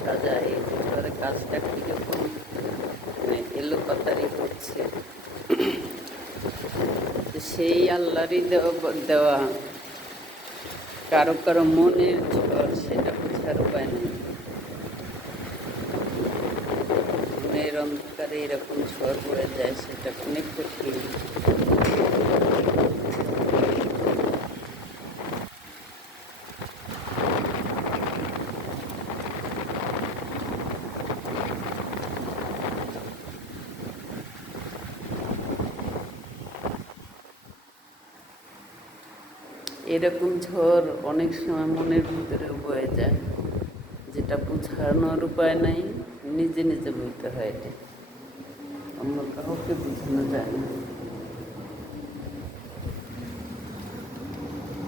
বোঝা যায় এবারে কাজটা কীরকম মানে এলোপাতারি হচ্ছে। সেই আল্লাহরই দেওয়া কারো কারো মনের ঝড়, সেটা বোঝার উপায় নেই। মনের অন্ধকারে এরকম ঝড় পড়ে যায়, সেটা অনেক কঠিন। এরকম ঝড় অনেক সময় মনের ভিতরে বয়ে যায়, যেটা বোঝানোর উপায় নাই, নিজে নিজে বইতে হয়। এটা অন্য কাউকে বোঝানো যায় না।